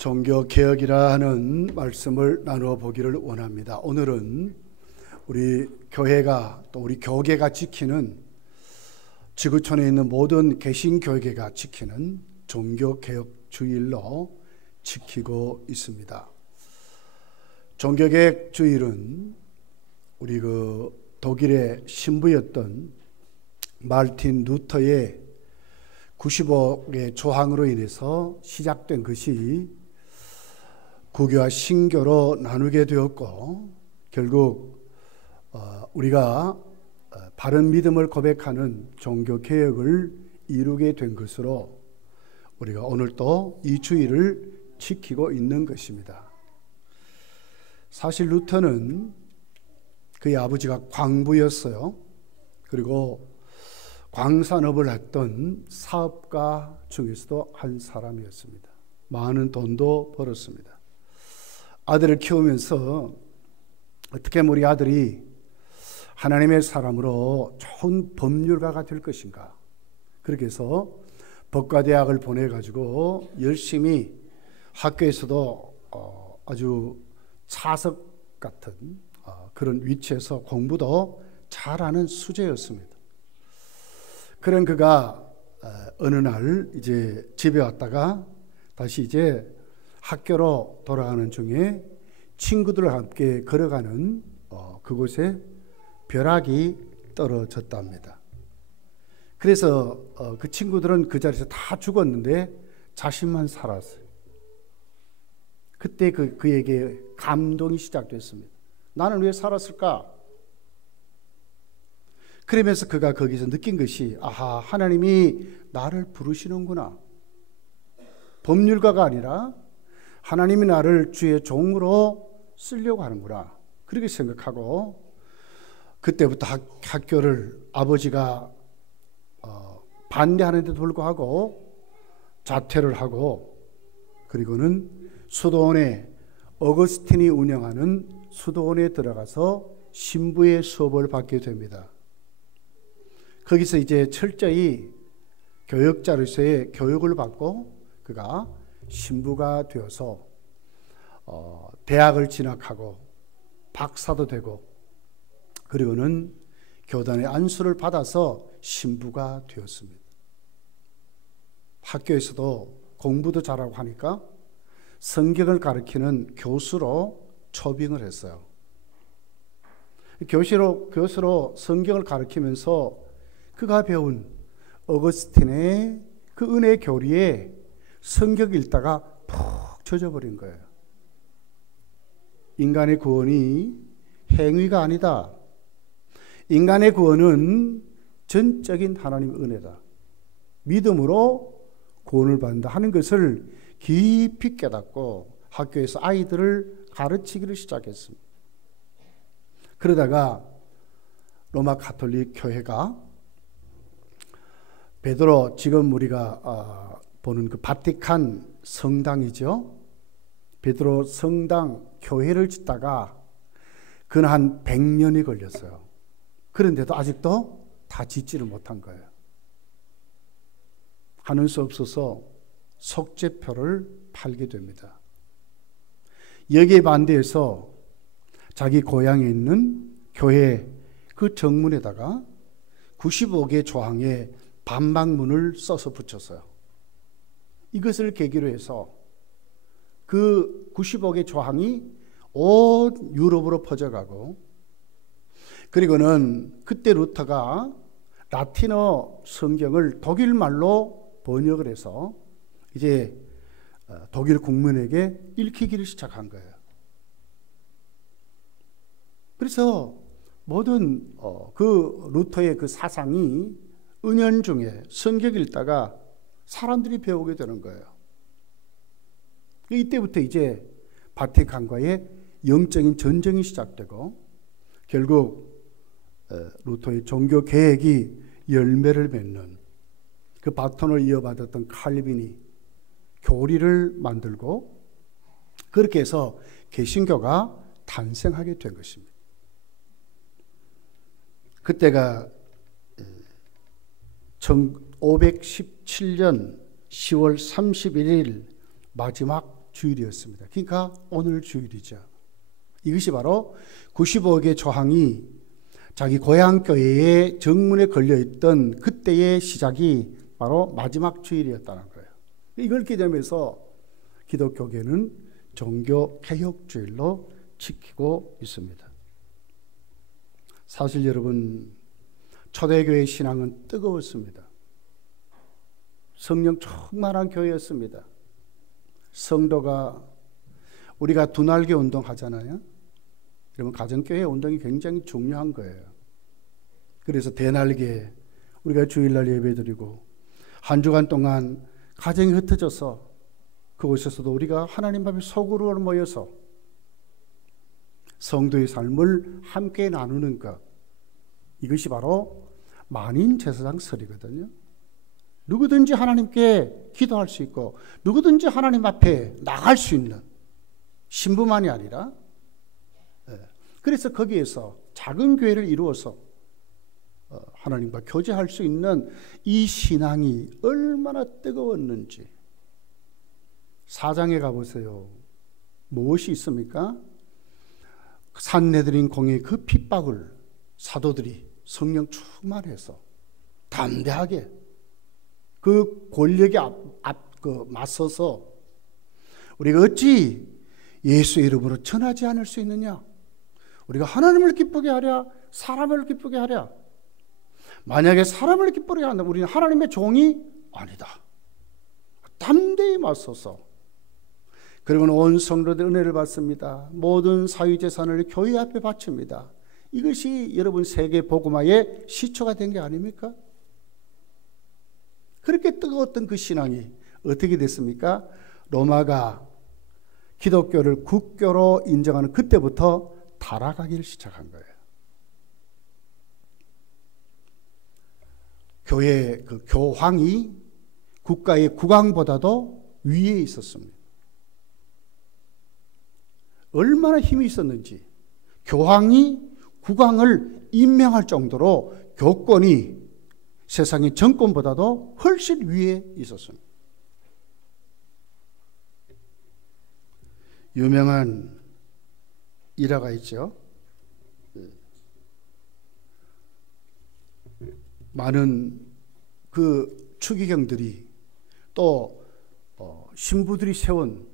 종교개혁이라 하는 말씀을 나누어 보기를 원합니다. 오늘은 우리 교회가 또 우리 교계가 지키는 지구촌에 있는 모든 개신교회가 지키는 종교개혁 주일로 지키고 있습니다. 종교개혁 주일은 우리 독일의 신부였던 마르틴 루터의 95개 조항으로 인해서 시작된 것이 구교와 신교로 나누게 되었고, 결국 우리가 바른 믿음을 고백하는 종교개혁을 이루게 된 것으로 우리가 오늘 또 이 주일을 지키고 있는 것입니다. 사실 루터는 그의 아버지가 광부였어요. 그리고 광산업을 했던 사업가 중에서도 한 사람이었습니다. 많은 돈도 벌었습니다. 아들을 키우면서 어떻게 우리 아들이 하나님의 사람으로 좋은 법률가가 될 것인가, 그렇게 해서 법과대학을 보내가지고 열심히 학교에서도 아주 차석 같은 그런 위치에서 공부도 잘하는 수재였습니다. 그런 그가 어느 날 이제 집에 왔다가 다시 이제 학교로 돌아가는 중에 친구들과 함께 걸어가는 그곳에 벼락이 떨어졌답니다. 그래서 그 친구들은 그 자리에서 다 죽었는데 자신만 살았어요. 그때 그에게 감동이 시작됐습니다. 나는 왜 살았을까? 그러면서 그가 거기서 느낀 것이, 아하, 하나님이 나를 부르시는구나. 법률가가 아니라 하나님이 나를 주의 종으로 쓰려고 하는구나. 그렇게 생각하고 그때부터 학교를 아버지가 반대하는데도 불구하고 자퇴를 하고, 그리고는 수도원에 어거스틴이 운영하는 수도원에 들어가서 신부의 수업을 받게 됩니다. 거기서 이제 철저히 교역자로서의 교육을 받고 그가 신부가 되어서 대학을 진학하고 박사도 되고, 그리고는 교단의 안수를 받아서 신부가 되었습니다. 학교에서도 공부도 잘하고 하니까 성경을 가르치는 교수로 초빙을 했어요. 교수로 성경을 가르치면서 그가 배운 어거스틴의 그 은혜 교리에 성경 읽다가 푹 젖어버린 거예요. 인간의 구원이 행위가 아니다. 인간의 구원은 전적인 하나님의 은혜다. 믿음으로 구원을 받는다 하는 것을 깊이 깨닫고 학교에서 아이들을 가르치기를 시작했습니다. 그러다가 로마 가톨릭 교회가 베드로, 지금 우리가 보는 그 바티칸 성당이죠. 베드로 성당 교회를 짓다가 그는 한 100년이 걸렸어요. 그런데도 아직도 다 짓지를 못한 거예요. 하는 수 없어서 속죄표를 팔게 됩니다. 여기에 반대해서 자기 고향에 있는 교회 그 정문에다가 95개 조항의 반박문을 써서 붙였어요. 이것을 계기로 해서 그 95개 조항이 온 유럽으로 퍼져가고, 그리고는 그때 루터가 라틴어 성경을 독일말로 번역을 해서 이제 독일 국민에게 읽히기를 시작한 거예요. 그래서 모든 그 루터의 그 사상이 은연중에 성경 읽다가 사람들이 배우게 되는 거예요. 이때부터 이제 바티칸과의 영적인 전쟁이 시작되고, 결국 루터의 종교 개혁이 열매를 맺는 그 바톤을 이어받았던 칼빈이 교리를 만들고, 그렇게 해서 개신교가 탄생하게 된 것입니다. 그때가 1517년 10월 31일 마지막 주일이었습니다. 그러니까 오늘 주일이죠. 이것이 바로 95개 조항이 자기 고향 교회의 정문에 걸려있던 그때의 시작이 바로 마지막 주일이었다는 거예요. 이걸 기념해서 기독교계는 종교개혁주일로 지키고 있습니다. 사실 여러분, 초대교회 신앙은 뜨거웠습니다. 성령 충만한 교회였습니다. 성도가, 우리가 두 날개 운동 하잖아요. 여러분, 가정교회 운동이 굉장히 중요한 거예요. 그래서 대날개, 우리가 주일날 예배드리고 한 주간 동안 가정이 흩어져서 그곳에서도 우리가 하나님 앞에 소그룹으로 모여서 성도의 삶을 함께 나누는 것, 이것이 바로 만인 제사장 설이거든요. 누구든지 하나님께 기도할 수 있고 누구든지 하나님 앞에 나갈 수 있는, 신부만이 아니라, 그래서 거기에서 작은 교회를 이루어서 하나님과 교제할 수 있는 이 신앙이 얼마나 뜨거웠는지. 사장에 가보세요. 무엇이 있습니까? 산내들인 공의 그 핍박을 사도들이 성령 충만해서 담대하게 그 권력에 맞서서 우리가 어찌 예수의 이름으로 전하지 않을 수 있느냐? 우리가 하나님을 기쁘게 하랴, 사람을 기쁘게 하랴. 만약에 사람을 기쁘게 한다면 우리는 하나님의 종이 아니다. 담대히 맞서서, 그리고는 온 성도들 은혜를 받습니다. 모든 사유재산을 교회 앞에 바칩니다. 이것이 여러분 세계 복음화의 시초가 된 게 아닙니까? 그렇게 뜨거웠던 그 신앙이 어떻게 됐습니까? 로마가 기독교를 국교로 인정하는 그때부터 타락하기를 시작한 거예요. 교회 그 교황이 국가의 국왕보다도 위에 있었습니다. 얼마나 힘이 있었는지, 교황이 국왕을 임명할 정도로 교권이 세상의 정권보다도 훨씬 위에 있었습니다. 유명한 일화가 있죠. 많은 그 추기경들이 또 신부들이 세운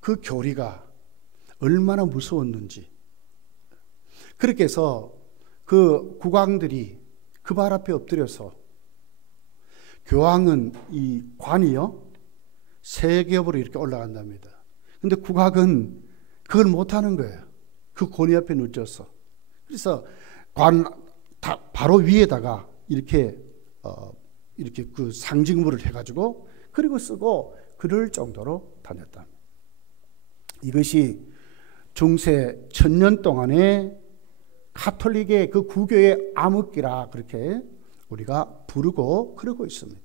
그 교리가 얼마나 무서웠는지, 그렇게 해서 그 국왕들이 그 발 앞에 엎드려서, 교황은 이 관이요 세 겹으로 이렇게 올라간답니다. 근데 국왕은 그걸 못하는 거예요. 그 권위 앞에 눕혀서. 그래서 관 바로 위에다가 이렇게 그 상징물을 해가지고 그리고 쓰고 그럴 정도로 다녔다. 이것이 중세 1000년 동안의 가톨릭의 그 구교의 암흑기라 그렇게 우리가 부르고 그러고 있습니다.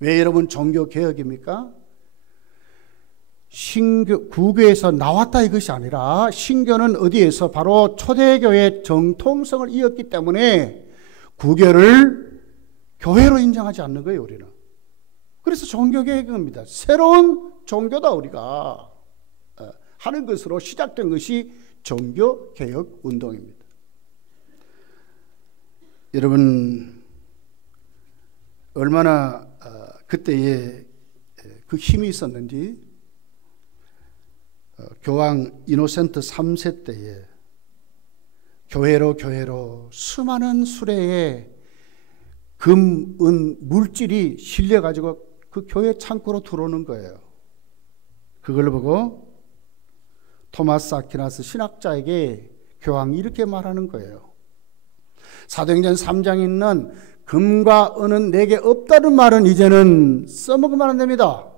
왜 여러분 종교개혁입니까? 구교에서 나왔다 이것이 아니라 신교는 어디에서 바로 초대교회의 정통성을 이었기 때문에 구교를 교회로 인정하지 않는 거예요, 우리는. 그래서 종교개혁입니다. 새로운 종교다 우리가 하는 것으로 시작된 것이 종교개혁 운동입니다. 여러분, 얼마나 그때에 그 힘이 있었는지, 교황 이노센트 3세 때에 교회로 수많은 수레에 금, 은, 물질이 실려가지고 그 교회 창고로 들어오는 거예요. 그걸 보고 토마스 아퀴나스 신학자에게 교황이 이렇게 말하는 거예요. 사도행전 3장에 있는 금과 은은 내게 없다는 말은 이제는 써먹으면 안 됩니다.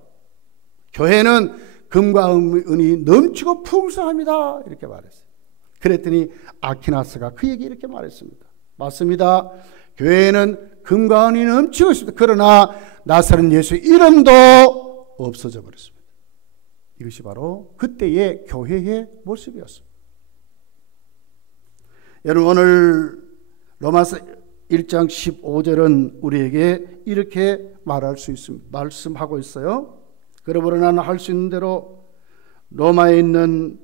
교회는 금과 은이 넘치고 풍성합니다. 이렇게 말했어요. 그랬더니 아퀴나스가 그 얘기 이렇게 말했습니다. 맞습니다. 교회는 금과 은이 넘치고 있습니다. 그러나 나사렛 예수의 이름도 없어져 버렸습니다. 이것이 바로 그때의 교회의 모습이었습니다. 여러분, 오늘 로마서 1장 15절은 우리에게 이렇게 말할 수 있습니다. 말씀하고 있어요. 그러므로 나는 할 수 있는 대로 로마에 있는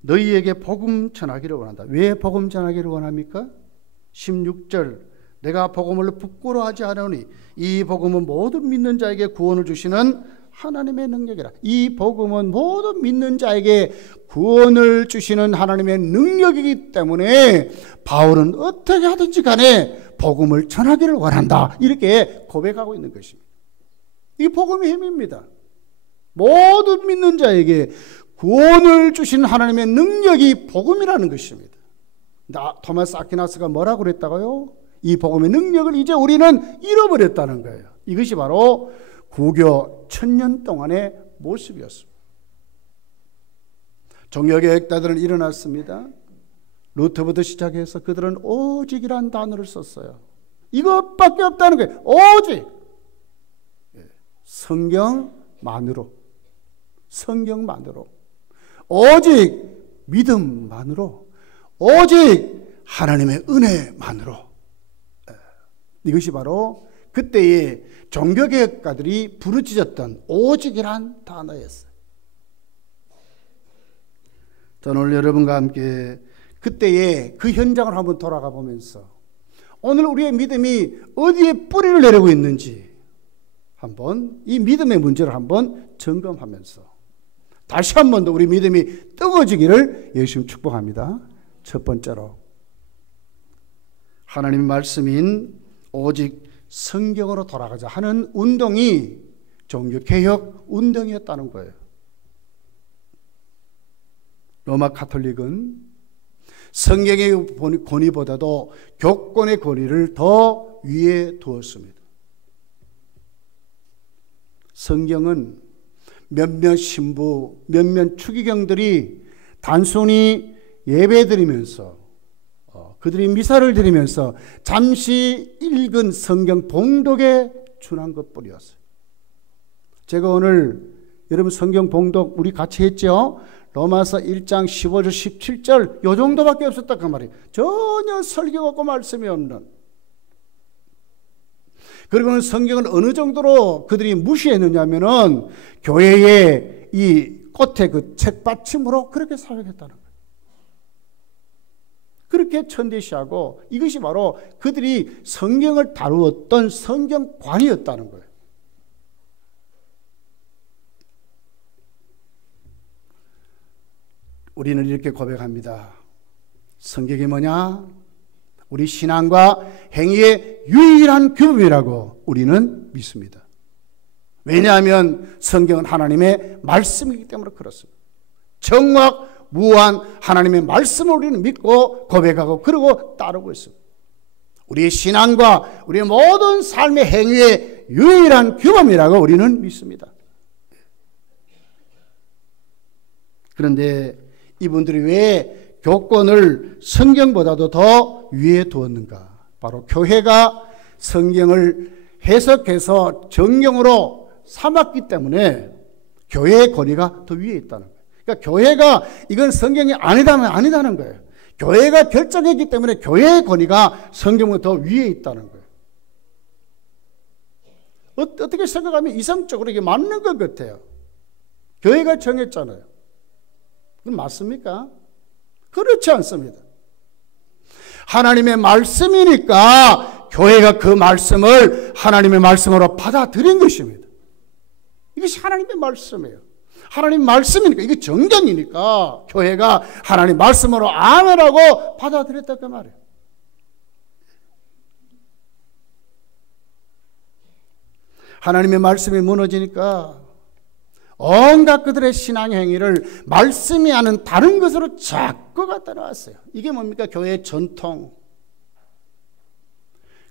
너희에게 복음 전하기를 원한다. 왜 복음 전하기를 원합니까? 16절, 내가 복음을 부끄러워하지 않으니 이 복음은 모든 믿는 자에게 구원을 주시는 하나님의 능력이라. 이 복음은 모든 믿는 자에게 구원을 주시는 하나님의 능력이기 때문에 바울은 어떻게 하든지 간에 복음을 전하기를 원한다, 이렇게 고백하고 있는 것입니다. 이 복음의 힘입니다. 모든 믿는 자에게 구원을 주신 하나님의 능력이 복음이라는 것입니다. 토마스 아퀴나스가 뭐라고 그랬다고요? 이 복음의 능력을 이제 우리는 잃어버렸다는 거예요. 이것이 바로 구교 1000년 동안의 모습이었습니다. 종교개혁자들은 일어났습니다. 루터부터 시작해서 그들은 오직이란 단어를 썼어요. 이것밖에 없다는 거예요. 오직. 성경만으로. 오직 믿음만으로. 오직 하나님의 은혜만으로. 이것이 바로 그때의 종교개혁가들이 부르짖었던 오직이란 단어였어요. 저는 오늘 여러분과 함께 그때의 그 현장을 한번 돌아가 보면서 오늘 우리의 믿음이 어디에 뿌리를 내리고 있는지 한번, 이 믿음의 문제를 한번 점검하면서 다시 한 번 더 우리 믿음이 뜨거워지기를 예수님 축복합니다. 첫 번째로, 하나님의 말씀인 오직 성경으로 돌아가자 하는 운동이 종교개혁 운동이었다는 거예요. 로마 가톨릭은 성경의 권위보다도 교권의 권위를 더 위에 두었습니다. 성경은 몇몇 신부, 몇몇 추기경들이 단순히 예배드리면서 그들이 미사를 드리면서 잠시 읽은 성경 봉독에 준한 것뿐이었어요. 제가 오늘 여러분 성경 봉독 우리 같이 했죠? 로마서 1장 15절 17절 요 정도밖에 없었다 그 말이에요. 전혀 설교가 없고 말씀이 없는. 그리고는 성경을 어느 정도로 그들이 무시했느냐 하면은 교회의 이 꽃의 그 책받침으로 그렇게 사용했다는 거예요. 그렇게 천대시하고 이것이 바로 그들이 성경을 다루었던 성경관이었다는 거예요. 우리는 이렇게 고백합니다. 성경이 뭐냐? 우리 신앙과 행위의 유일한 규범이라고 우리는 믿습니다. 왜냐하면 성경은 하나님의 말씀이기 때문에 그렇습니다. 정확무한 하나님의 말씀을 우리는 믿고 고백하고 그러고 따르고 있습니다. 우리의 신앙과 우리의 모든 삶의 행위의 유일한 규범이라고 우리는 믿습니다. 그런데 이분들이 왜 교권을 성경보다도 더 위에 두었는가? 바로 교회가 성경을 해석해서 정경으로 삼았기 때문에 교회의 권위가 더 위에 있다는 거예요. 그러니까 교회가 이건 성경이 아니다면 아니다는 거예요. 교회가 결정했기 때문에 교회의 권위가 성경보다 더 위에 있다는 거예요. 어떻게 생각하면 이성적으로 이게 맞는 것 같아요. 교회가 정했잖아요. 그건 맞습니까? 그렇지 않습니다. 하나님의 말씀이니까 교회가 그 말씀을 하나님의 말씀으로 받아들인 것입니다. 이것이 하나님의 말씀이에요. 하나님 말씀이니까, 이게 정경이니까 교회가 하나님 말씀으로 아멘하고 받아들였다 그 말이에요. 하나님의 말씀이 무너지니까 온갖 그들의 신앙 행위를 말씀이 아닌 다른 것으로 자꾸 갖다 놨어요. 이게 뭡니까? 교회의 전통.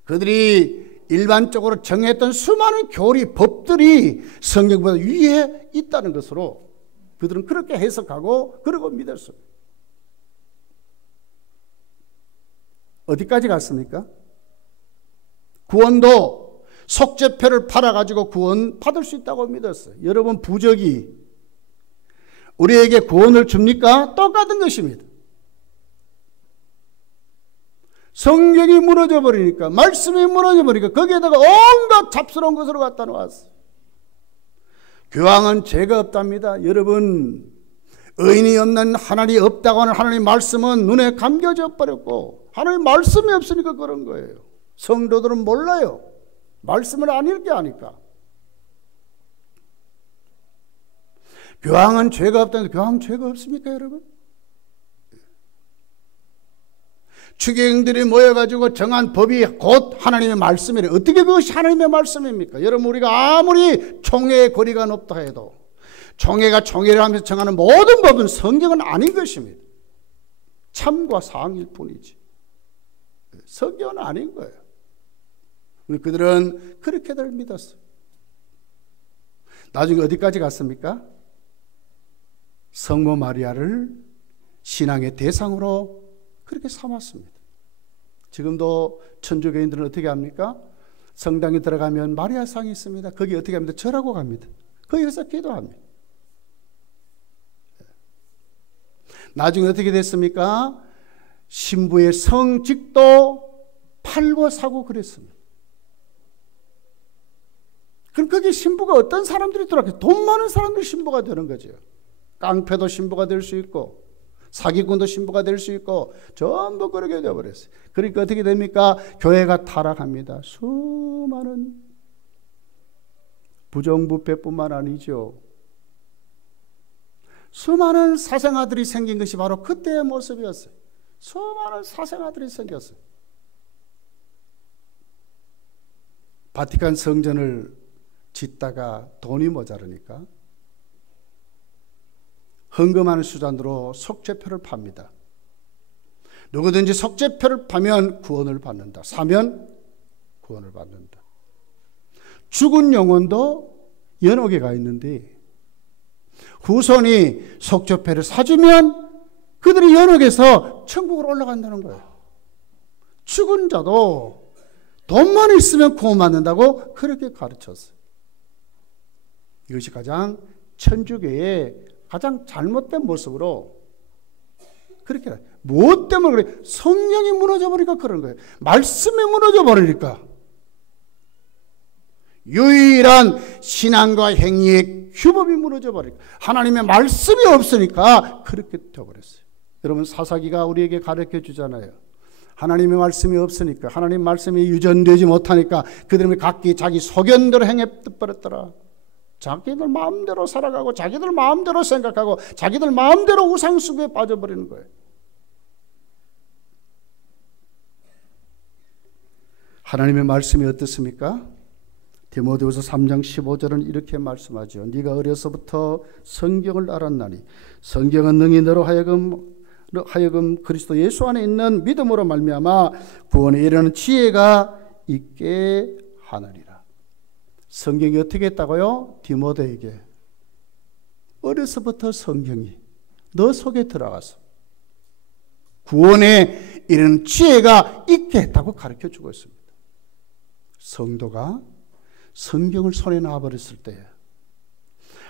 그들이 일반적으로 정했던 수많은 교리, 법들이 성경보다 위에 있다는 것으로 그들은 그렇게 해석하고 그러고 믿었습니다. 어디까지 갔습니까? 구원도 속죄표를 팔아가지고 구원 받을 수 있다고 믿었어요. 여러분, 부적이 우리에게 구원을 줍니까? 똑같은 것입니다. 성경이 무너져 버리니까, 말씀이 무너져 버리니까 거기에다가 온갖 잡스러운 것으로 갖다 놓았어요. 교황은 죄가 없답니다. 여러분, 의인이 없는 하나님이 없다고 하는 하나님 말씀은 눈에 감겨져 버렸고 하나님 말씀이 없으니까 그런 거예요. 성도들은 몰라요. 말씀을 안 읽게 하니까. 교황은 죄가 없다는데 교황은 죄가 없습니까, 여러분? 추기경들이 모여가지고 정한 법이 곧 하나님의 말씀이래. 어떻게 그것이 하나님의 말씀입니까? 여러분, 우리가 아무리 총회의 거리가 높다 해도 총회가 총회를 하면서 정하는 모든 법은 성경은 아닌 것입니다. 참과 사항일 뿐이지. 성경은 아닌 거예요. 그들은 그렇게들 믿었어요. 나중에 어디까지 갔습니까? 성모 마리아를 신앙의 대상으로 그렇게 삼았습니다. 지금도 천주교인들은 어떻게 합니까? 성당에 들어가면 마리아상이 있습니다. 거기 어떻게 합니까? 절하고 갑니다. 거기서 기도합니다. 나중에 어떻게 됐습니까? 신부의 성직도 팔고 사고 그랬습니다. 그럼 거기 신부가 어떤 사람들이 들어왔겠어요? 돈 많은 사람들이 신부가 되는 거죠. 깡패도 신부가 될 수 있고 사기꾼도 신부가 될 수 있고 전부 그렇게 되어버렸어요. 그러니까 어떻게 됩니까? 교회가 타락합니다. 수많은 부정부패뿐만 아니죠. 수많은 사생아들이 생긴 것이 바로 그때의 모습이었어요. 수많은 사생아들이 생겼어요. 바티칸 성전을 짓다가 돈이 모자르니까 헌금하는 수단으로 속죄표를 팝니다. 누구든지 속죄표를 파면 구원을 받는다. 사면 구원을 받는다. 죽은 영혼도 연옥에 가 있는데 후손이 속죄표를 사주면 그들이 연옥에서 천국으로 올라간다는 거예요. 죽은 자도 돈만 있으면 구원받는다고 그렇게 가르쳤어요. 이것이 가장 천주교의 가장 잘못된 모습으로 그렇게 무엇 때문에 그래? 성령이 무너져 버리니까 그런 거예요. 말씀이 무너져 버리니까. 유일한 신앙과 행위의 규범이 무너져 버리니까. 하나님의 말씀이 없으니까 그렇게 되어버렸어요. 여러분, 사사기가 우리에게 가르쳐 주잖아요. 하나님의 말씀이 없으니까, 하나님 말씀이 유전되지 못하니까 그들이 각기 자기 소견대로 행해버렸더라. 자기들 마음대로 살아가고 자기들 마음대로 생각하고 자기들 마음대로 우상숭배에 빠져버리는 거예요. 하나님의 말씀이 어떻습니까? 디모데후서 3장 15절은 이렇게 말씀하죠. 네가 어려서부터 성경을 알았나니 성경은 능히 너로 하여금 그리스도 예수 안에 있는 믿음으로 말미암아 구원에 이르는 지혜가 있게 하느니라. 성경이 어떻게 했다고요? 디모데에게 어려서부터 성경이 너 속에 들어가서 구원에 이르는 지혜가 있게 했다고 가르쳐 주고 있습니다. 성도가 성경을 손에 놔버렸을 때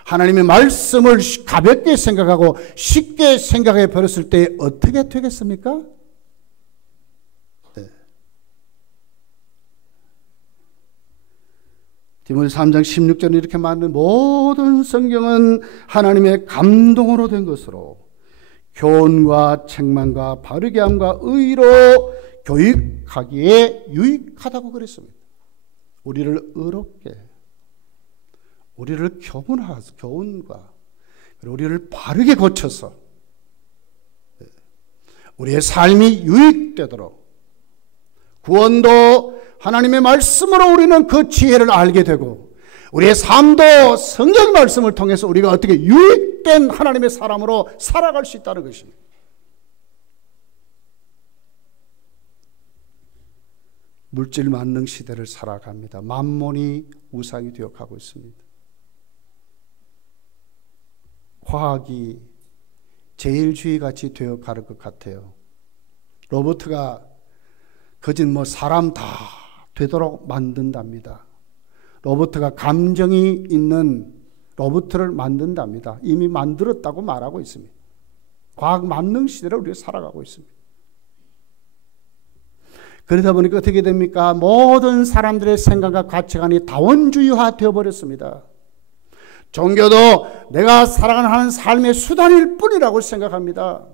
하나님의 말씀을 가볍게 생각하고 쉽게 생각해 버렸을 때 어떻게 되겠습니까? 디모데 3장 16절은 이렇게 말하는 모든 성경은 하나님의 감동으로 된 것으로 교훈과 책망과 바르게 함과 의로 교육하기에 유익하다고 그랬습니다. 우리를 의롭게, 우리를 교훈과 우리를 바르게 고쳐서 우리의 삶이 유익되도록 구원도 하나님의 말씀으로 우리는 그 지혜를 알게 되고 우리의 삶도 성경 말씀을 통해서 우리가 어떻게 유익된 하나님의 사람으로 살아갈 수 있다는 것입니다. 물질 만능 시대를 살아갑니다. 만몬이 우상이 되어가고 있습니다. 과학이 제일주의 같이 되어갈 것 같아요. 로봇가 거짓 사람 다 되도록 만든답니다. 로봇가 감정이 있는 로봇을 만든답니다. 이미 만들었다고 말하고 있습니다. 과학 만능 시대를 우리가 살아가고 있습니다. 그러다 보니까 어떻게 됩니까? 모든 사람들의 생각과 가치관이 다원주의화 되어버렸습니다. 종교도 내가 살아가는 삶의 수단일 뿐이라고 생각합니다.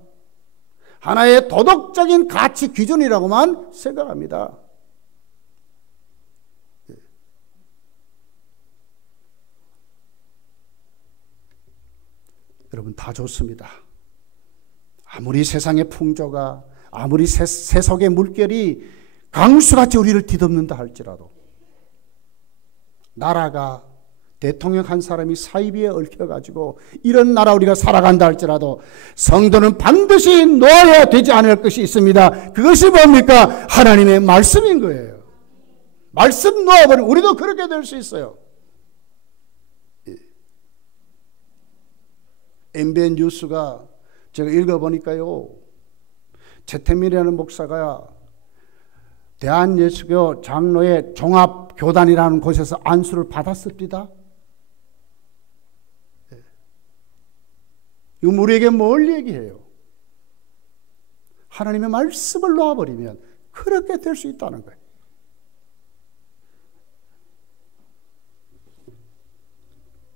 하나의 도덕적인 가치 기준이라고만 생각합니다. 여러분, 다 좋습니다. 아무리 세상의 풍조가, 아무리 세속의 물결이 강수같이 우리를 뒤덮는다 할지라도, 나라가, 대통령 한 사람이 사이비에 얽혀가지고 이런 나라 우리가 살아간다 할지라도 성도는 반드시 놓아야 되지 않을 것이 있습니다. 그것이 뭡니까? 하나님의 말씀인 거예요. 말씀 놓아버리면 우리도 그렇게 될 수 있어요. MBN 뉴스가 제가 읽어보니까요, 최태민이라는 목사가 대한예수교 장로의 종합교단이라는 곳에서 안수를 받았습니다. 이거 우리에게 뭘 얘기해요? 하나님의 말씀을 놓아버리면 그렇게 될 수 있다는 거예요.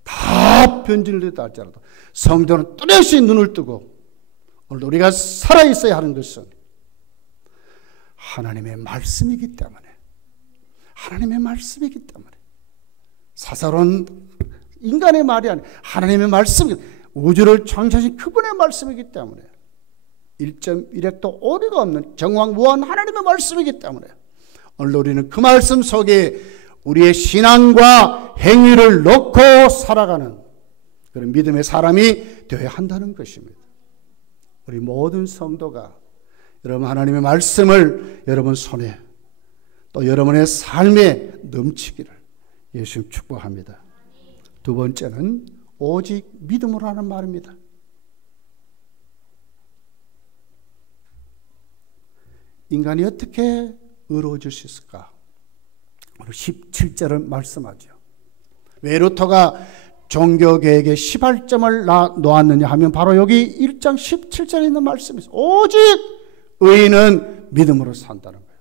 다 변질됐다 할지라도 성도는 뚜렷이 눈을 뜨고 오늘 우리가 살아있어야 하는 것은 하나님의 말씀이기 때문에, 하나님의 말씀이기 때문에, 사사로운 인간의 말이 아니라 하나님의 말씀, 우주를 창조하신 그분의 말씀이기 때문에 1.1핵도 오류가 없는 정확무한 하나님의 말씀이기 때문에 오늘 우리는 그 말씀 속에 우리의 신앙과 행위를 놓고 살아가는 그런 믿음의 사람이 되어야 한다는 것입니다. 우리 모든 성도가 여러분 하나님의 말씀을 여러분 손에 또 여러분의 삶에 넘치기를 예수님 축복합니다. 두 번째는 오직 믿음으로 하는 말입니다. 인간이 어떻게 의로워질 수 있을까? 오늘 17절을 말씀하죠. 왜 루터가 종교개혁의 시발점을 놓았느냐 하면 바로 여기 1장 17절에 있는 말씀이 있어요. 오직 의인은 믿음으로 산다는 거예요.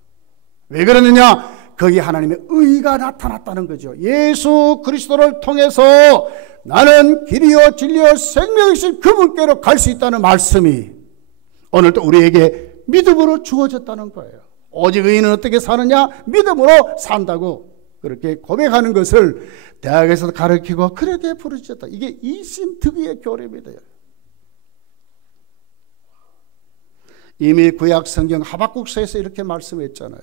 왜 그러느냐? 거기 하나님의 의가 나타났다는 거죠. 예수 그리스도를 통해서 나는 길이요 진리요 생명이신 그분께로 갈 수 있다는 말씀이 오늘도 우리에게 믿음으로 주어졌다는 거예요. 오직 의인은 어떻게 사느냐? 믿음으로 산다고 그렇게 고백하는 것을 대학에서 가르치고 그렇게 부르셨다. 이게 이신득의의 교리입니다. 이미 구약 성경 하박국서에서 이렇게 말씀했잖아요.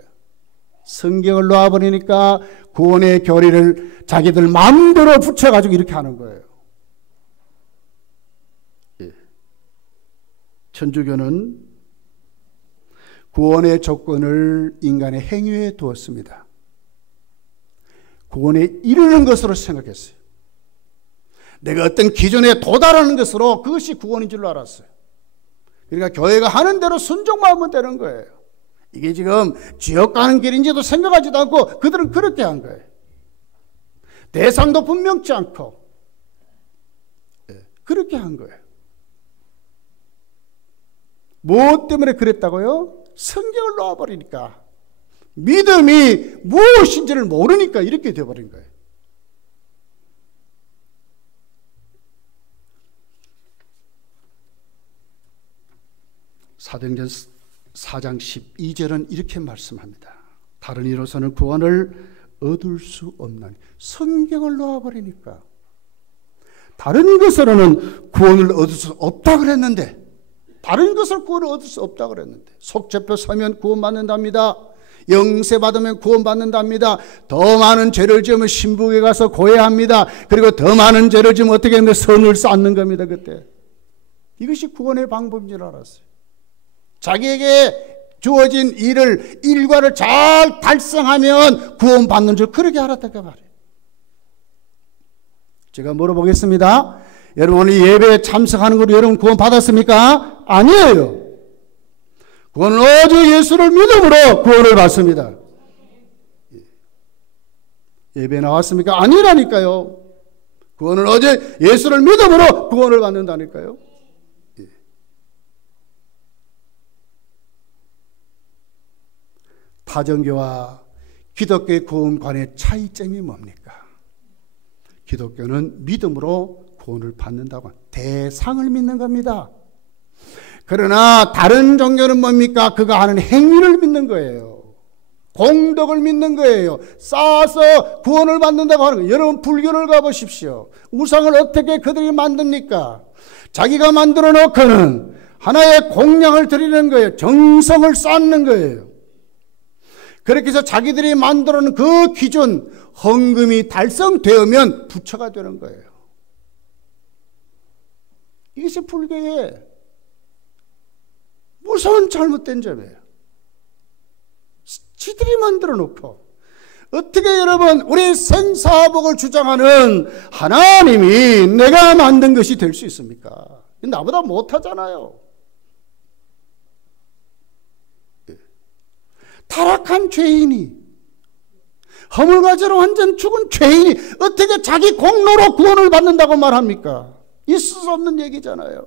성경을 놓아버리니까 구원의 교리를 자기들 마음대로 붙여가지고 이렇게 하는 거예요. 천주교는 구원의 조건을 인간의 행위에 두었습니다. 구원에 이르는 것으로 생각했어요. 내가 어떤 기준에 도달하는 것으로 그것이 구원인 줄로 알았어요. 그러니까 교회가 하는 대로 순종만 하면 되는 거예요. 이게 지금 지옥 가는 길인지도 생각하지도 않고 그들은 그렇게 한 거예요. 대상도 분명치 않고 그렇게 한 거예요. 무엇 때문에 그랬다고요? 성경을 놓아버리니까, 믿음이 무엇인지를 모르니까 이렇게 되어버린 거예요. 사도행전 4장 12절은 이렇게 말씀합니다. 다른 이로서는 구원을 얻을 수 없나니. 성경을 놓아버리니까 다른 것으로는 구원을 얻을 수 없다 그랬는데, 다른 것을 구원을 얻을 수 없다 그랬는데, 속 잡혀 서면 구원받는답니다. 영세 받으면 구원받는답니다. 더 많은 죄를 지으면 신부에 가서 고해합니다. 그리고 더 많은 죄를 지으면 어떻게 하면 선을 쌓는 겁니다. 그때 이것이 구원의 방법인 줄 알았어요. 자기에게 주어진 일과를 잘 달성하면 구원받는 줄 그렇게 알았다고 말이에요. 제가 물어보겠습니다. 여러분 오늘 예배에 참석하는 걸로 여러분 구원 받았습니까? 아니에요. 구원은 오직 예수를 믿음으로 구원을 받습니다. 예배에 나왔습니까? 아니라니까요. 구원은 오직 예수를 믿음으로 구원을 받는다니까요. 타종교와 기독교의 구원관의 차이점이 뭡니까? 기독교는 믿음으로 구원을 받는다고 대상을 믿는 겁니다. 그러나 다른 종교는 뭡니까? 그가 하는 행위를 믿는 거예요. 공덕을 믿는 거예요. 쌓아서 구원을 받는다고 하는 거예요. 여러분 불교를 가보십시오. 우상을 어떻게 그들이 만듭니까? 자기가 만들어 놓고는 하나의 공양을 드리는 거예요. 정성을 쌓는 거예요. 그렇게 해서 자기들이 만들어 놓은 그 기준 헌금이 달성되면 부처가 되는 거예요. 이것이 불교의 무서운 잘못된 점이에요. 지들이 만들어 놓고 어떻게 여러분 우리 생사복을 주장하는 하나님이 내가 만든 것이 될 수 있습니까? 나보다 못하잖아요. 타락한 죄인이 허물과제로 완전 죽은 죄인이 어떻게 자기 공로로 구원을 받는다고 말합니까? 있을 수 없는 얘기잖아요.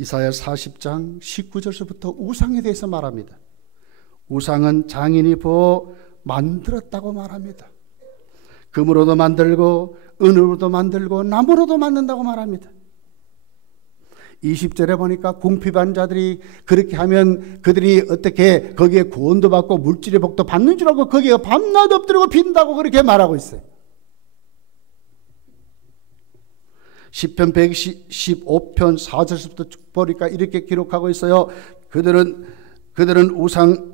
이사야 40장 19절서부터 우상에 대해서 말합니다. 우상은 장인이 부어 만들었다고 말합니다. 금으로도 만들고 은으로도 만들고 나무로도 만든다고 말합니다. 20절에 보니까 궁핍한 자들이 그렇게 하면 그들이 어떻게 거기에 구원도 받고 물질의 복도 받는 줄 알고 거기에 밤낮 엎드리고 빈다고 그렇게 말하고 있어요. 시편 115편 4절부터 보니까 이렇게 기록하고 있어요. 그들은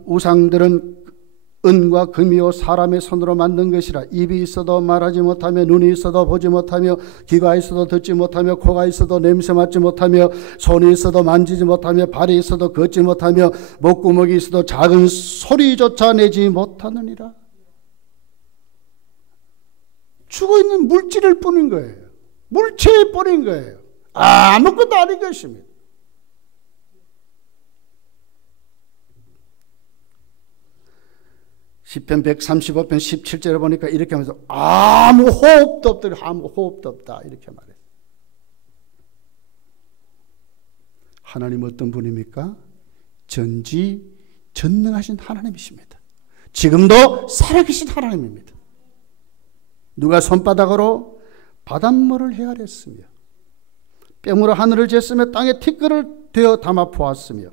우상들은 은과 금이요 사람의 손으로 만든 것이라. 입이 있어도 말하지 못하며 눈이 있어도 보지 못하며 귀가 있어도 듣지 못하며 코가 있어도 냄새 맡지 못하며 손이 있어도 만지지 못하며 발이 있어도 걷지 못하며 목구멍이 있어도 작은 소리조차 내지 못하느니라. 죽어있는 물질을 뿌린 거예요. 물체에 뿌린 거예요. 아무것도 아닌 것입니다. 시편 135편 17절에 보니까 이렇게 하면서 아무 호흡도 없다. 아무 호흡도 없다. 이렇게 말해요. 하나님 어떤 분입니까? 전지전능하신 하나님이십니다. 지금도 살아계신 하나님입니다. 누가 손바닥으로 바닷물을 헤아렸으며 뺨으로 하늘을 쟀으며 땅에 티끌을 되어 담아 보았으며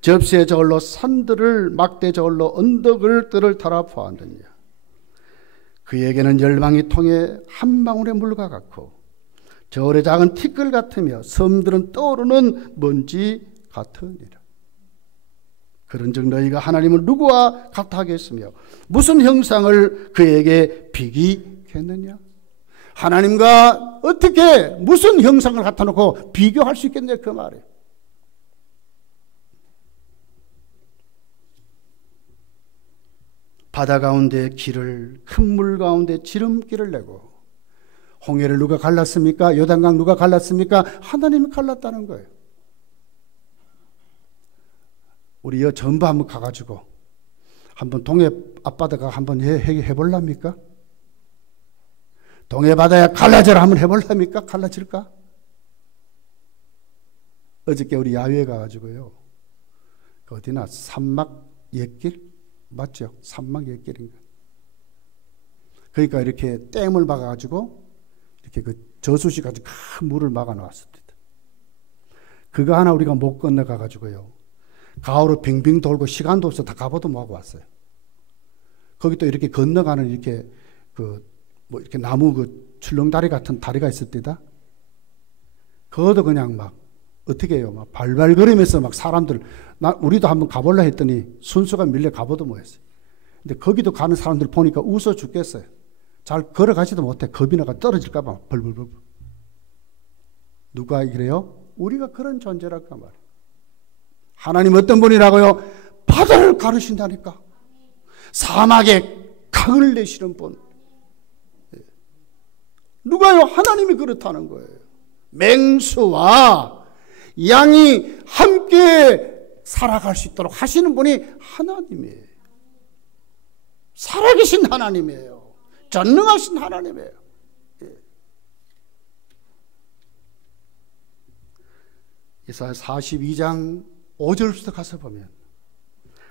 접시의 저울로 산들을 막대 저울로 언덕을 뜰을 달아 보았느냐. 그에게는 열방이 통해 한 방울의 물과 같고 저울의 작은 티끌 같으며 섬들은 떠오르는 먼지 같으니라. 그런즉 너희가 하나님을 누구와 같아 하겠으며 무슨 형상을 그에게 비기겠느냐. 하나님과 어떻게 무슨 형상을 갖다 놓고 비교할 수 있겠냐 그 말이에요. 바다 가운데 길을 큰 물 가운데 지름길을 내고 홍해를 누가 갈랐습니까? 요단강 누가 갈랐습니까? 하나님이 갈랐다는 거예요. 우리 여 전부 한번 가가지고 한번 동해 앞바다가 한번 해볼랍니까? 동해 바다에 갈라져라 한번 해볼랍니까? 갈라질까? 어저께 우리 야외에 가가지고요. 어디나 산막 옛길 맞죠? 산막 옛길인가? 그러니까 이렇게 댐을 막아가지고 이렇게 그 저수지 가지고 큰 물을 막아 놨습니다. 그거 하나 우리가 못 건너가가지고요. 가오로 빙빙 돌고 시간도 없어 다 가보도 못하고 왔어요. 거기 또 이렇게 건너가는 이렇게 뭐 이렇게 나무 출렁다리 같은 다리가 있을 때다. 그것도 그냥 막 어떻게 해요? 막 발발거리면서 막 사람들 우리도 한번 가볼라 했더니 순서가 밀려 가보도 못했어요. 근데 거기도 가는 사람들 보니까 웃어 죽겠어요. 잘 걸어가지도 못해. 겁이 나가 떨어질까봐 벌벌벌. 누가 이래요? 우리가 그런 존재랄까 말이에요. 하나님 어떤 분이라고요? 바다를 가르신다니까. 사막에 강을 내시는 분. 누가요? 하나님이 그렇다는 거예요. 맹수와 양이 함께 살아갈 수 있도록 하시는 분이 하나님이에요. 살아계신 하나님이에요. 전능하신 하나님이에요. 이사야 42장 5절부터 가서 보면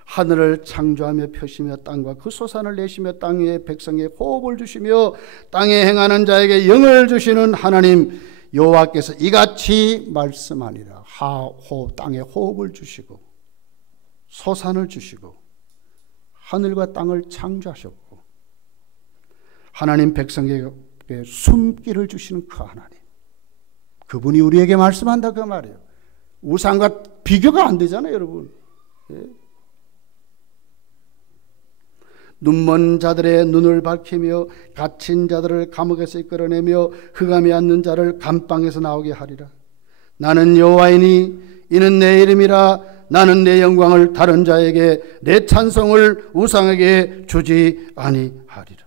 하늘을 창조하며 펴시며 땅과 그 소산을 내시며 땅의 백성에 호흡을 주시며 땅에 행하는 자에게 영을 주시는 하나님 여호와께서 이같이 말씀하니라. 땅에 호흡을 주시고 소산을 주시고 하늘과 땅을 창조하셨고 하나님 백성에게 숨기를 주시는 그 하나님, 그분이 우리에게 말씀한다 그 말이에요. 우상과 비교가 안 되잖아요, 여러분. 예. 눈먼 자들의 눈을 밝히며 갇힌 자들을 감옥에서 이끌어내며 흑암에 앉는 자를 감방에서 나오게 하리라. 나는 여호와이니 이는 내 이름이라. 나는 내 영광을 다른 자에게 내 찬송을 우상에게 주지 아니하리라.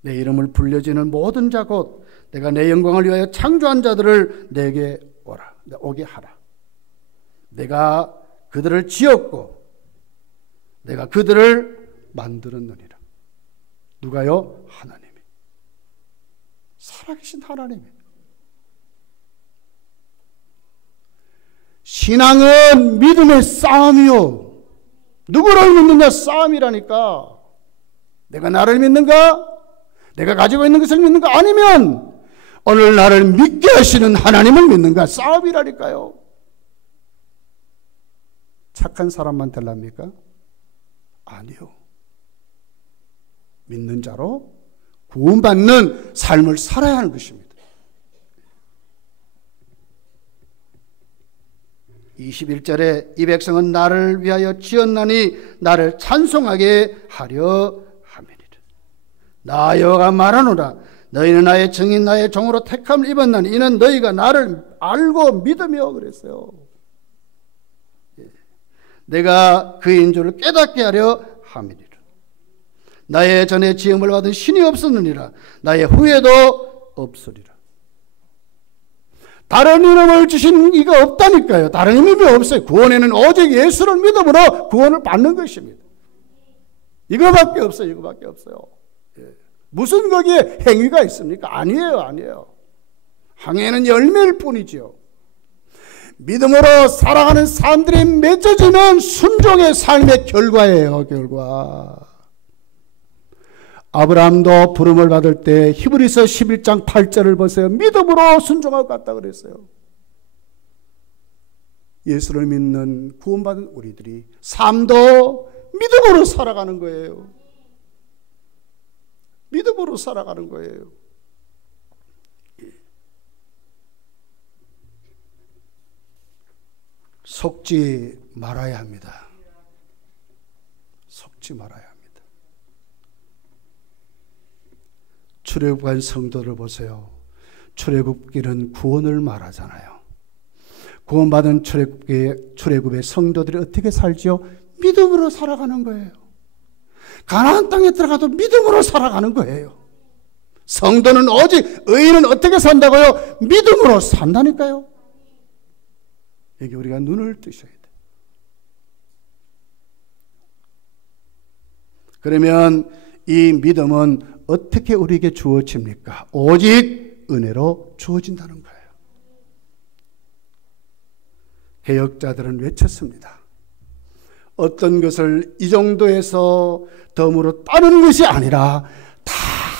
내 이름을 불려지는 모든 자 곧 내가 내 영광을 위하여 창조한 자들을 내게 오게 하라. 내가 그들을 지었고 내가 그들을 만들었느니라. 누가요? 하나님이. 살아계신 하나님이. 신앙은 믿음의 싸움이요. 누구를 믿느냐 싸움이라니까. 내가 나를 믿는가? 내가 가지고 있는 것을 믿는가? 아니면 오늘 나를 믿게 하시는 하나님을 믿는가? 싸움이라니까요. 착한 사람만 되랍니까? 아니요. 믿는 자로 구원받는 삶을 살아야 하는 것입니다. 21절에 이 백성은 나를 위하여 지었나니 나를 찬송하게 하려 함이니라. 나 여호와가 말하노라. 너희는 나의 증인 나의 종으로 택함을 입었나니 이는 너희가 나를 알고 믿으며 그랬어요. 내가 그인 줄을 깨닫게 하려 함이니라. 나의 전에 지음을 받은 신이 없었느니라. 나의 후에도 없으리라. 다른 이름을 주신 이가 없다니까요. 다른 이름이 없어요. 구원에는 오직 예수를 믿음으로 구원을 받는 것입니다. 이거밖에 없어요. 이거밖에 없어요. 예. 무슨 거기에 행위가 있습니까? 아니에요. 아니에요. 항해는 열매일 뿐이죠. 믿음으로 살아가는 사람들이 맺어지는 순종의 삶의 결과예요. 결과. 아브라함도 부름을 받을 때 히브리서 11장 8절을 보세요. 믿음으로 순종하고 갔다 그랬어요. 예수를 믿는 구원받은 우리들이 삶도 믿음으로 살아가는 거예요. 믿음으로 살아가는 거예요. 속지 말아야 합니다. 속지 말아야 합니다. 출애굽한 성도를 보세요. 출애굽기는 구원을 말하잖아요. 구원받은 출애굽의 성도들이 어떻게 살지요? 믿음으로 살아가는 거예요. 가나안 땅에 들어가도 믿음으로 살아가는 거예요. 성도는 오직 의인은 어떻게 산다고요? 믿음으로 산다니까요. 여기 우리가 눈을 뜨셔야 돼요. 그러면 이 믿음은 어떻게 우리에게 주어집니까? 오직 은혜로 주어진다는 거예요. 개혁자들은 외쳤습니다. 어떤 것을 이 정도에서 덤으로 따는 것이 아니라 다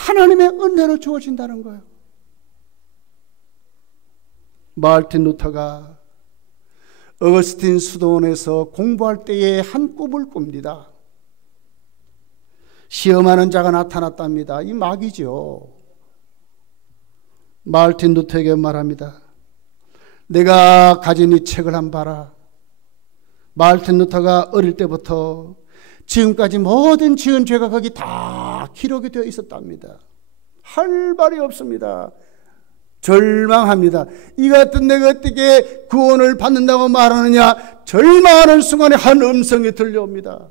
하나님의 은혜로 주어진다는 거예요. 마르틴 루터가 어거스틴 수도원에서 공부할 때에 한 꿈을 꿉니다. 시험하는 자가 나타났답니다. 이 마귀죠. 마르틴 루터에게 말합니다. 내가 가진 이 책을 한번 봐라. 마르틴 루터가 어릴 때부터 지금까지 모든 지은 죄가 거기 다 기록이 되어 있었답니다. 할 말이 없습니다. 절망합니다. 이 같은 내가 어떻게 구원을 받는다고 말하느냐. 절망하는 순간에 한 음성이 들려옵니다.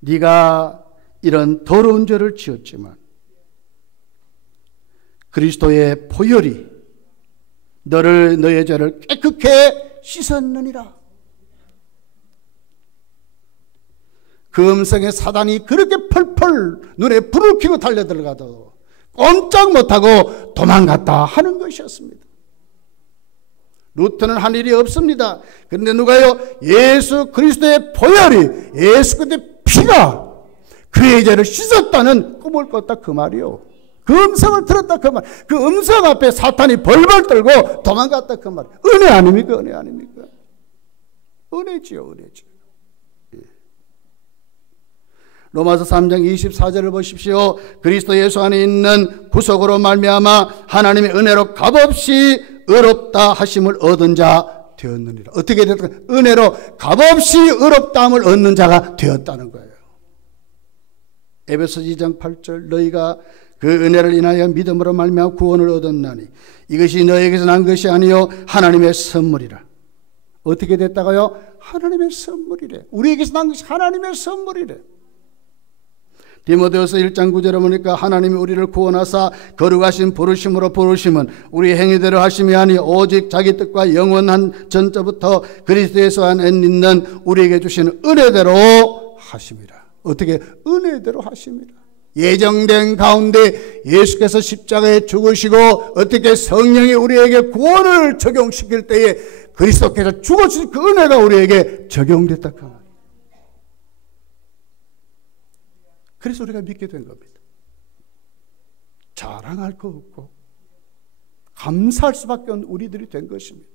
네가 이런 더러운 죄를 지었지만 그리스도의 보혈이 너의 죄를 깨끗게 씻었느니라. 그 음성에 사단이 그렇게 펄펄 눈에 불을 켜고 달려들어가도 꼼짝 못하고 도망갔다 하는 것이었습니다. 루터는 한 일이 없습니다. 그런데 누가요? 예수 그리스도의 보혈이, 예수 그리스도의 피가 그의 죄를 씻었다는 꿈을 꿨다 그 말이요. 그 음성을 들었다 그 말. 그 음성 앞에 사탄이 벌벌 떨고 도망갔다 그 말. 은혜 아닙니까? 은혜 아닙니까? 은혜지요, 은혜죠. 로마서 3장 24절을 보십시오. 그리스도 예수 안에 있는 구속으로 말미암아 하나님의 은혜로 값없이 의롭다 하심을 얻은 자 되었느니라. 어떻게 됐을까? 은혜로 값없이 의롭다함을 얻는 자가 되었다는 거예요. 에베소 2장 8절 너희가 그 은혜를 인하여 믿음으로 말미암아 구원을 얻었나니 이것이 너에게서 난 것이 아니요 하나님의 선물이라. 어떻게 됐다고요? 하나님의 선물이래. 우리에게서 난 것이 하나님의 선물이래. 디모데후서 1장 9절에 보니까 하나님이 우리를 구원하사 거룩하신 부르심으로 부르심은 우리 행위대로 하심이 아니 오직 자기 뜻과 영원한 전자부터 그리스도 예수 안에 있는 우리에게 주시는 은혜대로 하심이라. 어떻게? 은혜대로 하심이라. 예정된 가운데 예수께서 십자가에 죽으시고 어떻게 성령이 우리에게 구원을 적용시킬 때에 그리스도께서 죽으신 그 은혜가 우리에게 적용됐다. 그래서 우리가 믿게 된 겁니다. 자랑할 거 없고 감사할 수밖에 없는 우리들이 된 것입니다.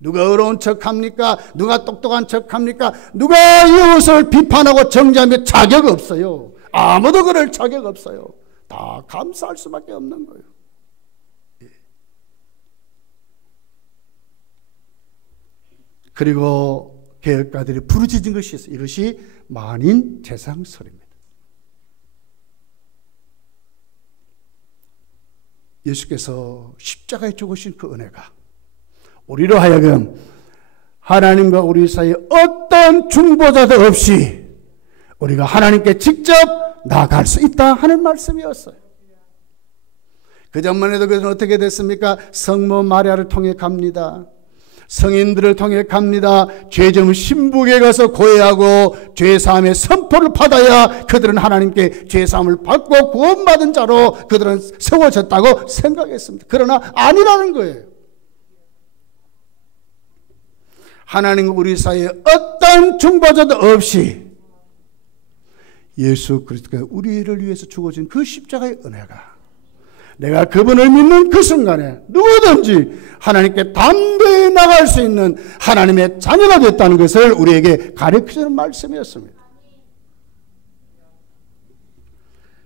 누가 어려운 척합니까? 누가 똑똑한 척합니까? 누가 이웃을 비판하고 정죄하며 자격 없어요. 아무도 그럴 자격 없어요. 다 감사할 수밖에 없는 거예요. 그리고 개혁가들이 부르짖은 것이 있어요. 이것이 만인 제상설입니다. 예수께서 십자가에 죽으신 그 은혜가 우리로 하여금 하나님과 우리 사이에 어떤 중보자도 없이 우리가 하나님께 직접 나아갈 수 있다 하는 말씀이었어요. 그 전만 해도 그것은 어떻게 됐습니까? 성모 마리아를 통해 갑니다. 성인들을 통해 갑니다. 죄점 신부에게 가서 고해하고 죄사함의 선포를 받아야 그들은 하나님께 죄사함을 받고 구원받은 자로 그들은 세워졌다고 생각했습니다. 그러나 아니라는 거예요. 하나님과 우리 사이에 어떤 중보자도 없이 예수 그리스도가 우리를 위해서 죽어진 그 십자가의 은혜가 내가 그분을 믿는 그 순간에 누구든지 하나님께 담대히 나갈 수 있는 하나님의 자녀가 됐다는 것을 우리에게 가르쳐주는 말씀이었습니다.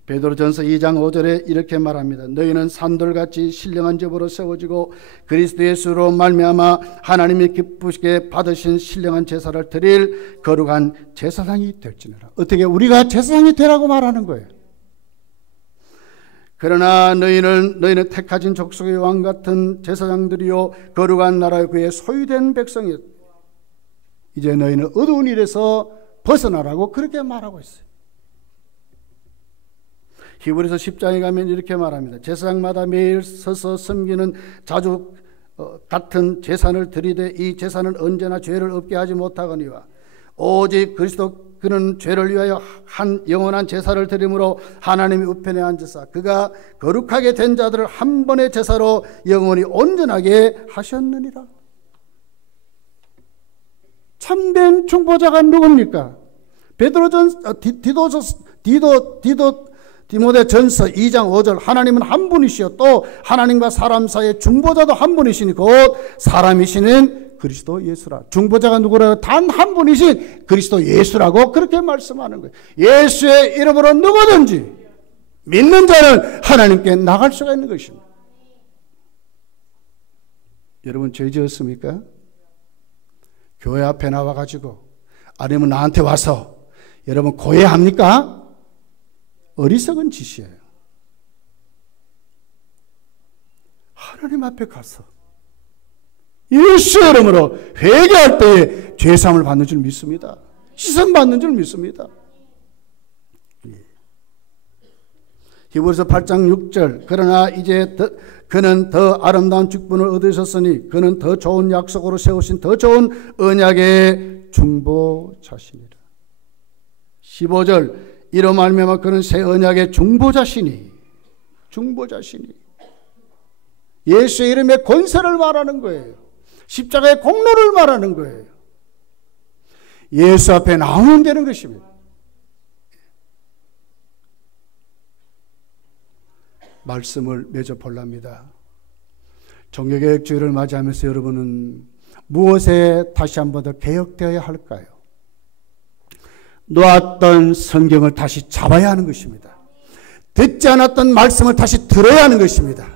베드로전서 2장 5절에 이렇게 말합니다. 너희는 산돌같이 신령한 집으로 세워지고 그리스도 예수로 말미암아 하나님이 기쁘시게 받으신 신령한 제사를 드릴 거룩한 제사장이 될지니라. 어떻게 우리가 제사장이 되라고 말하는 거예요. 그러나 너희는 택하신 족속의 왕 같은 제사장들이요 거룩한 나라의 그의 소유된 백성이었다. 이제 너희는 어두운 일에서 벗어나라고 그렇게 말하고 있어요. 히브리서 10장에 가면 이렇게 말합니다. 제사장마다 매일 서서 섬기는 자주 같은 제사를 드리되 이 제사는 언제나 죄를 없게 하지 못하거니와 오직 그리스도 그는 죄를 위하여 한 영원한 제사를 드림으로 하나님이 우편에 앉으사 그가 거룩하게 된 자들을 한 번의 제사로 영원히 온전하게 하셨느니라. 참된 중보자가 누굽니까? 디모데전서 2장 5절 하나님은 한 분이시요 또 하나님과 사람 사이의 중보자도 한 분이시니 곧 사람이시는 그리스도 예수라. 중보자가 누구라고? 단 한 분이신 그리스도 예수라고 그렇게 말씀하는 거예요. 예수의 이름으로 누구든지 믿는 자는 하나님께 나갈 수가 있는 것입니다. 여러분 죄 지었습니까? 교회 앞에 나와가지고 아니면 나한테 와서 여러분 고해합니까? 어리석은 짓이에요. 하나님 앞에 가서 예수 이름으로 회개할 때에 죄사함을 받는 줄 믿습니다. 시선받는 줄 믿습니다. 히브리서 8장 6절 그러나 이제 그는 더 아름다운 직분을 얻으셨으니 그는 더 좋은 약속으로 세우신 더 좋은 언약의 중보자시니라. 15절 이로 말미암아 그는 새 언약의 중보자시니 예수의 이름의 권세를 말하는 거예요. 십자가의 공로를 말하는 거예요. 예수 앞에 나오면 되는 것입니다. 말씀을 맺어 볼랍니다. 종교개혁 주일을 맞이하면서 여러분은 무엇에 다시 한 번 더 개혁되어야 할까요? 놓았던 성경을 다시 잡아야 하는 것입니다. 듣지 않았던 말씀을 다시 들어야 하는 것입니다.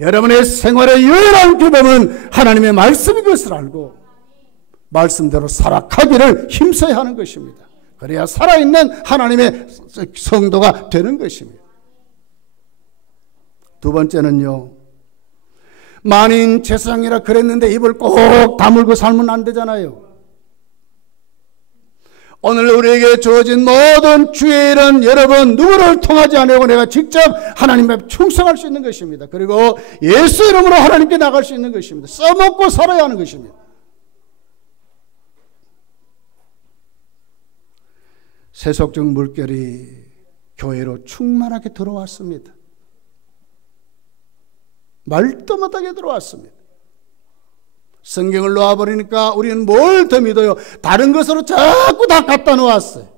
여러분의 생활의 유일한 규범은 하나님의 말씀인 것을 알고 말씀대로 살아가기를 힘써야 하는 것입니다. 그래야 살아있는 하나님의 성도가 되는 것입니다. 두 번째는요, 만인 제사장이라 그랬는데 입을 꼭 다물고 살면 안 되잖아요. 오늘 우리에게 주어진 모든 주의 일은 여러분 누구를 통하지 않고 내가 직접 하나님 앞에 충성할 수 있는 것입니다. 그리고 예수 이름으로 하나님께 나갈 수 있는 것입니다. 써먹고 살아야 하는 것입니다. 세속적 물결이 교회로 충만하게 들어왔습니다. 말도 못하게 들어왔습니다. 성경을 놓아버리니까 우리는 뭘 더 믿어요? 다른 것으로 자꾸 다 갖다 놓았어요.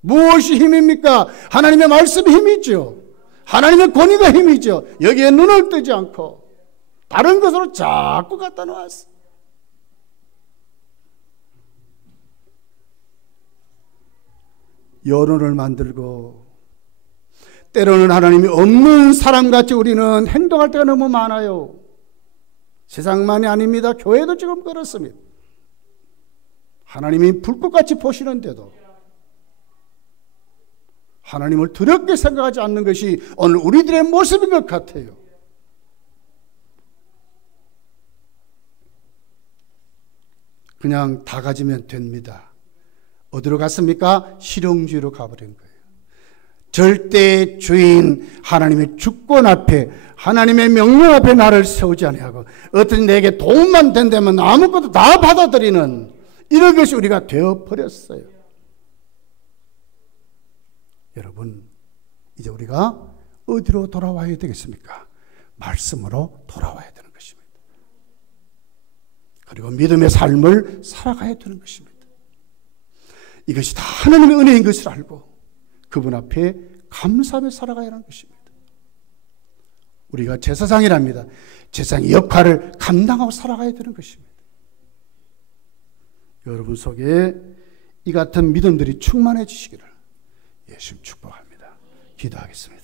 무엇이 힘입니까? 하나님의 말씀이 힘이죠. 하나님의 권위가 힘이죠. 여기에 눈을 뜨지 않고 다른 것으로 자꾸 갖다 놓았어요. 여론을 만들고 때로는 하나님이 없는 사람같이 우리는 행동할 때가 너무 많아요. 세상만이 아닙니다. 교회도 지금 그렇습니다. 하나님이 불꽃같이 보시는데도 하나님을 두렵게 생각하지 않는 것이 오늘 우리들의 모습인 것 같아요. 그냥 다 가지면 됩니다. 어디로 갔습니까? 실용주의로 가버린 거예요. 절대 주인 하나님의 주권 앞에 하나님의 명령 앞에 나를 세우지 아니하고 어떤 내게 도움만 된다면 아무것도 다 받아들이는 이런 것이 우리가 되어버렸어요. 여러분, 이제 우리가 어디로 돌아와야 되겠습니까? 말씀으로 돌아와야 되는 것입니다. 그리고 믿음의 삶을 살아가야 되는 것입니다. 이것이 다 하나님의 은혜인 것을 알고 그분 앞에 감사하며 살아가야 하는 것입니다. 우리가 제사장이랍니다. 제사장의 역할을 감당하고 살아가야 되는 것입니다. 여러분 속에 이 같은 믿음들이 충만해지시기를 예수님 축복합니다. 기도하겠습니다.